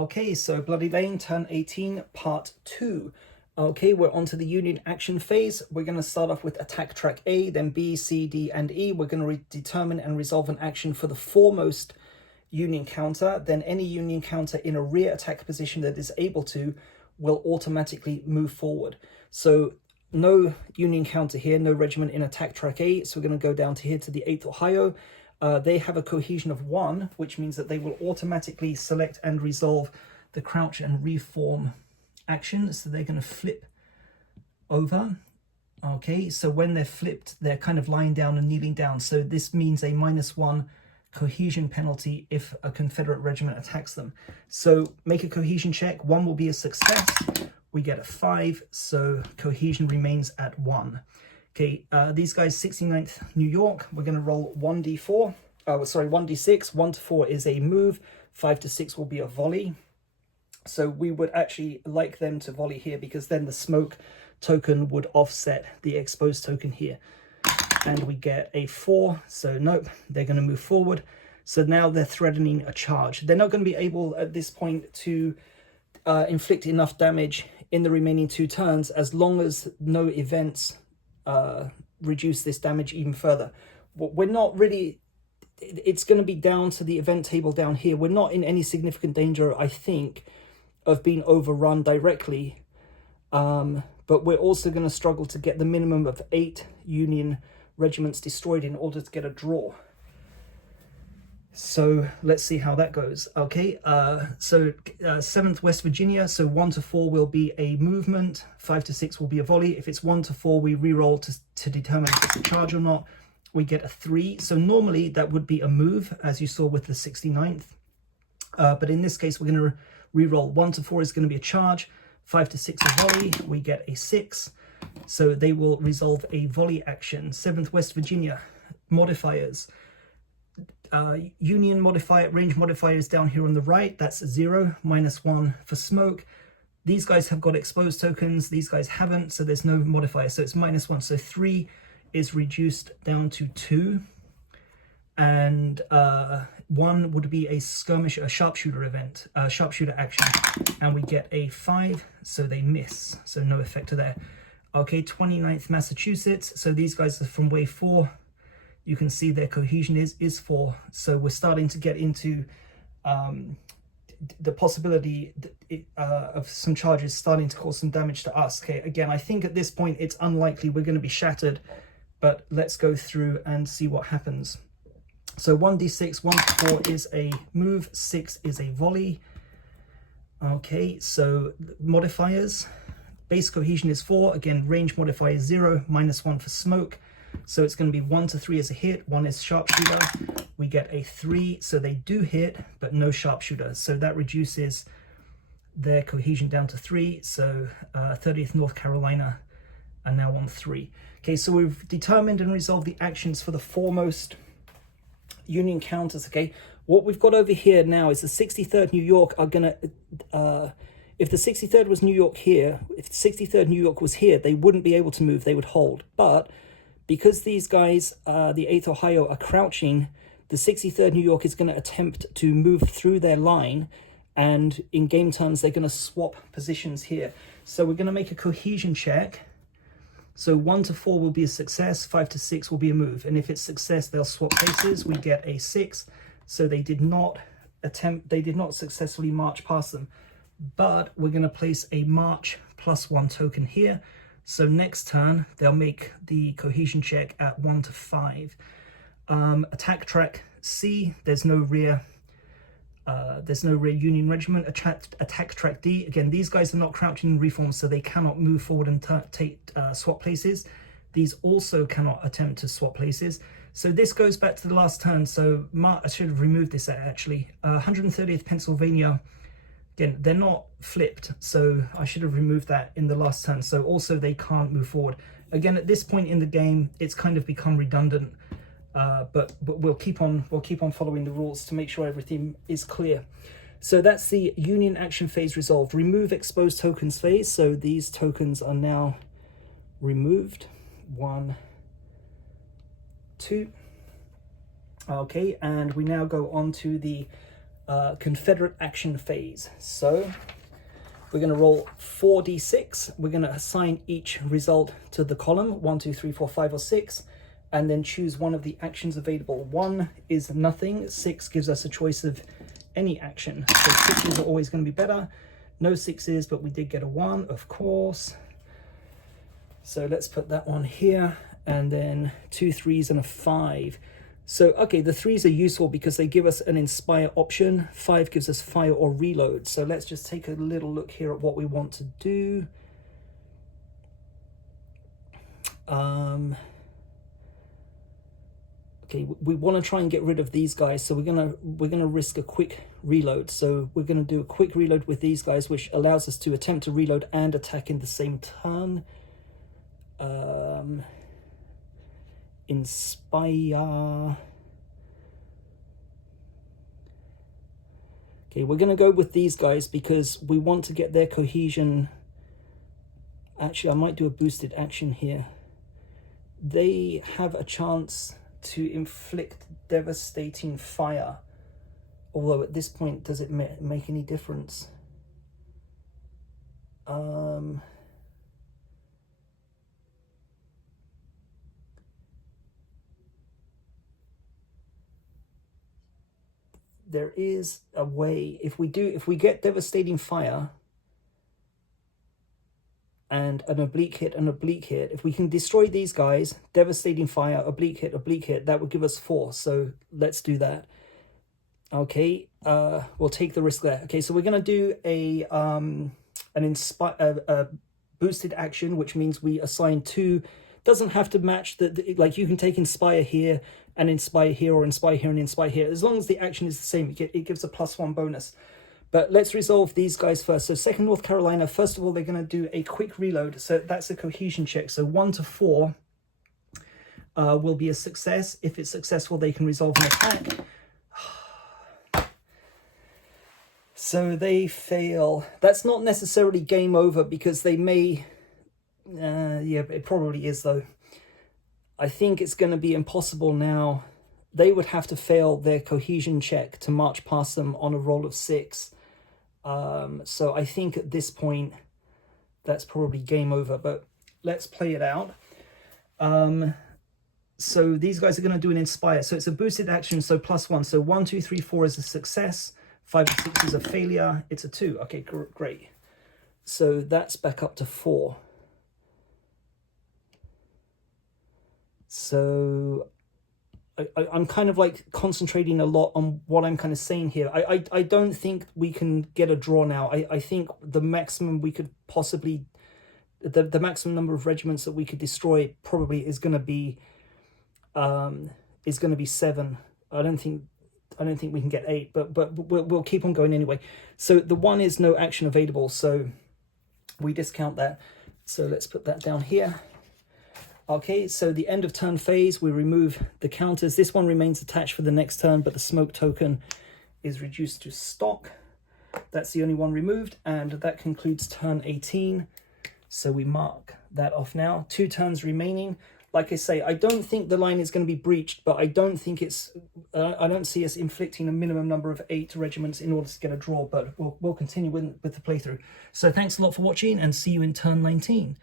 Okay, so Bloody Lane, turn 18, part 2. Okay, we're on to the Union action phase. We're going to start off with attack track A, then B, C, D, and E. We're going to determine and resolve an action for the foremost Union counter. Then any Union counter in a rear attack position that is able to will automatically move forward. So no Union counter here, no regiment in attack track A. So we're going to go down to here to the 8th Ohio. They have a cohesion of 1, which means that they will automatically select and resolve the crouch and reform action. So they're going to flip over. Okay, so when they're flipped, they're kind of lying down and kneeling down. So this means a -1 cohesion penalty if a Confederate regiment attacks them. So make a cohesion check. 1 will be a success. We get a 5, so cohesion remains at 1. Okay, these guys, 69th New York, we're going to roll 1d4. 1d6. 1 to 4 is a move. 5 to 6 will be a volley. So we would actually like them to volley here, because then the smoke token would offset the exposed token here. And we get a 4, so nope, they're going to move forward. So now they're threatening a charge. They're not going to be able at this point to inflict enough damage in the remaining 2 turns, as long as no events reduce this damage even further. We're not really, it's going to be down to the event table down here. We're not in any significant danger, I think, of being overrun directly, but we're also going to struggle to get the minimum of 8 Union regiments destroyed in order to get a draw. So let's see how that goes. Okay, so 7th West Virginia, so 1 to 4 will be a movement, 5 to 6 will be a volley. If it's 1 to 4, we re-roll to determine if it's a charge or not. We get a 3, so normally that would be a move, as you saw with the 69th. But in this case, we're going to re-roll. 1 to 4 is going to be a charge, 5 to 6 a volley. We get a 6, so they will resolve a volley action. 7th West Virginia, modifiers. Union modifier, range modifier is down here on the right. That's 0, -1 for smoke. These guys have got exposed tokens. These guys haven't, so there's no modifier. So it's -1. So 3 is reduced down to 2. And 1 would be a skirmish, a sharpshooter event, sharpshooter action. And we get a 5, so they miss. So no effect there. Okay, 29th Massachusetts. So these guys are from wave 4. You can see their cohesion is 4. So we're starting to get into the possibility of some charges starting to cause some damage to us. Okay, again, I think at this point it's unlikely we're going to be shattered, but let's go through and see what happens. So 1d6, 1 to 4 is a move, 6 is a volley. Okay, so modifiers. Base cohesion is 4. Again, range modifier is 0, -1 for smoke. So it's going to be 1 to 3 as a hit, 1 is sharpshooter. We get a 3, so they do hit, but no sharpshooter. So that reduces their cohesion down to 3. So 30th North Carolina are now on 3. Okay, so we've determined and resolved the actions for the foremost Union counters. Okay, what we've got over here now is the 63rd New York are going to... if the 63rd was New York here, if the 63rd New York was here, they wouldn't be able to move, they would hold. But because these guys, the 8th Ohio, are crouching, the 63rd New York is going to attempt to move through their line, and in game terms, they're going to swap positions here. So we're going to make a cohesion check. So 1 to 4 will be a success, 5 to 6 will be a move. And if it's success, they'll swap places. We get a 6. So they did not successfully march past them. But we're going to place a march +1 token here. So next turn, they'll make the cohesion check at 1 to 5. Attack track C, there's no rear Union regiment. Attack track D, again, these guys are not crouching in reform, so they cannot move forward and swap places. These also cannot attempt to swap places. So this goes back to the last turn. So I should have removed this actually. 130th Pennsylvania. Again, they're not flipped, so I should have removed that in the last turn. So also they can't move forward. Again, at this point in the game, it's kind of become redundant, but we'll keep on following the rules to make sure everything is clear. So that's the Union action phase resolved. Remove exposed tokens phase. So these tokens are now removed. 1, 2. Okay, and we now go on to the Confederate action phase. So we're going to roll 4d6. We're going to assign each result to the column 1, 2, 3, 4, 5, or 6, and then choose one of the actions available. 1 is nothing. 6 gives us a choice of any action. So 6s are always going to be better. No 6s, but we did get a 1, of course. So let's put that one here, and then 2 3s and a 5. So, okay, the 3s are useful because they give us an inspire option. 5 gives us fire or reload. So let's just take a little look here at what we want to do. Okay, we want to try and get rid of these guys, so we're gonna risk a quick reload. So we're gonna do a quick reload with these guys, which allows us to attempt to reload and attack in the same turn. Inspire. Okay, we're going to go with these guys because we want to get their cohesion. Actually, I might do a boosted action here. They have a chance to inflict devastating fire. Although at this point, does it make any difference? There is a way. If we get devastating fire and an oblique hit, if we can destroy these guys, devastating fire, oblique hit, that would give us 4. So let's do that. Okay, we'll take the risk there. Okay, so we're gonna do a boosted action, which means we assign 2. Doesn't have to match like you can take inspire here and inspire here, or inspire here and inspire here. As long as the action is the same, it gives a +1 bonus. But let's resolve these guys first. So 2nd North Carolina, first of all, they're going to do a quick reload. So that's a cohesion check. So 1 to 4 will be a success. If it's successful, they can resolve an attack. So they fail. That's not necessarily game over because they may... yeah, it probably is though. I think it's going to be impossible now. They would have to fail their cohesion check to march past them on a roll of 6. So I think at this point, that's probably game over, but let's play it out. So these guys are going to do an inspire. So it's a boosted action, so +1. So 1, 2, 3, 4 is a success. 5 and 6 is a failure. It's a 2. Okay, great. So that's back up to 4. So I'm kind of like concentrating a lot on what I'm kind of saying here. I don't think we can get a draw now. I think the maximum we could possibly, the maximum number of regiments that we could destroy probably is going to be 7. I don't think we can get 8, but we'll keep on going anyway. So the 1 is no action available, so we discount that. So let's put that down here. Okay, so the end of turn phase, we remove the counters. This one remains attached for the next turn, but the smoke token is reduced to stock. That's the only one removed, and that concludes turn 18. So we mark that off now. 2 turns remaining. Like I say, I don't think the line is going to be breached, but I don't think it's... I don't see us inflicting a minimum number of 8 regiments in order to get a draw, but we'll continue with the playthrough. So thanks a lot for watching, and see you in turn 19.